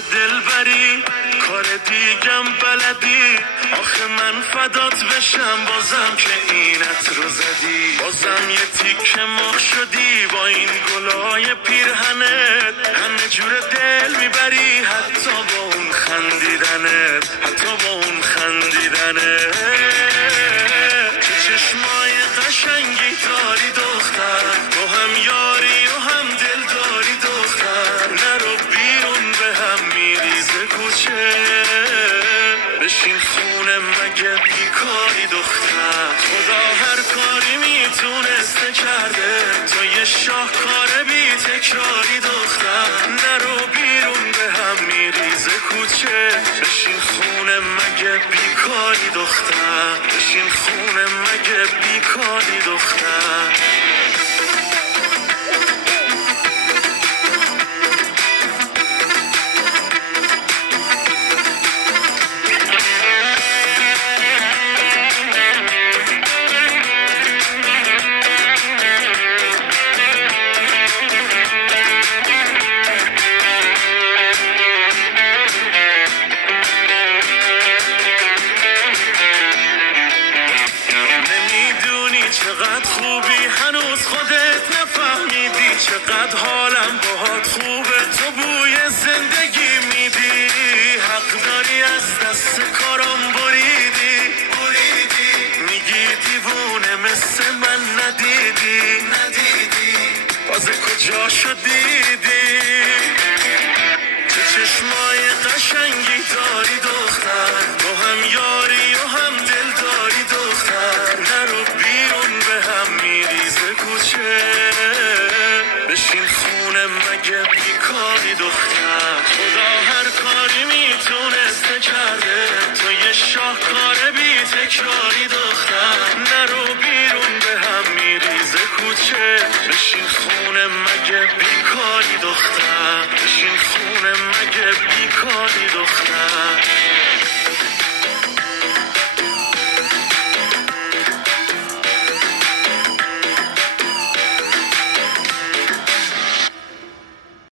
دلبری، کار دیگم بلدی، آخه من فدات بشم بازم که اینت رو زدی، بازم یه تیکه مخ شدی با این گلای پیرهنت، همه جور دل میبری حتی با اون خندیدنت، حتی با اون خندیدنت. چه چشمای قشنگی داری دختر، تو هم یاری و هم دل داری دختر، نرو بیرون به هم میریزه کوچه، بشین خونه مگه بیکاری دختر، خدا هر کاری میتونسته کرده، تو یه شاهکار بی تکراری دختر، نرو بیرون به هم میریزه کوچه، بشین خونه مگه بیکاری دختر، بشین خونه مگه بیکاری دختر. چقدر خوبی هنوز خودت نفهمیدی، چقدر حالم باهات خوبه تو بوی زندگی میدی، حق داری از دست کارم بریدی، میگی دیوونه مثل من ندیدی، باز کجا شدیدی، چه چشمای قشنگی داری دختر، تو هم یاری و هم دل داری دختر، نرو بیرون به هم میریزه کوچه، بشین خونه مگه بیکاری دختر، خدا هر کاری میتونسته کرده، تو یه شاهکار بی تکراری دختر، نرو بیرون به هم میریزه کوچه، بشین خونه مگه بیکاری دختر، بشین خونه مگه بیکاری دختر.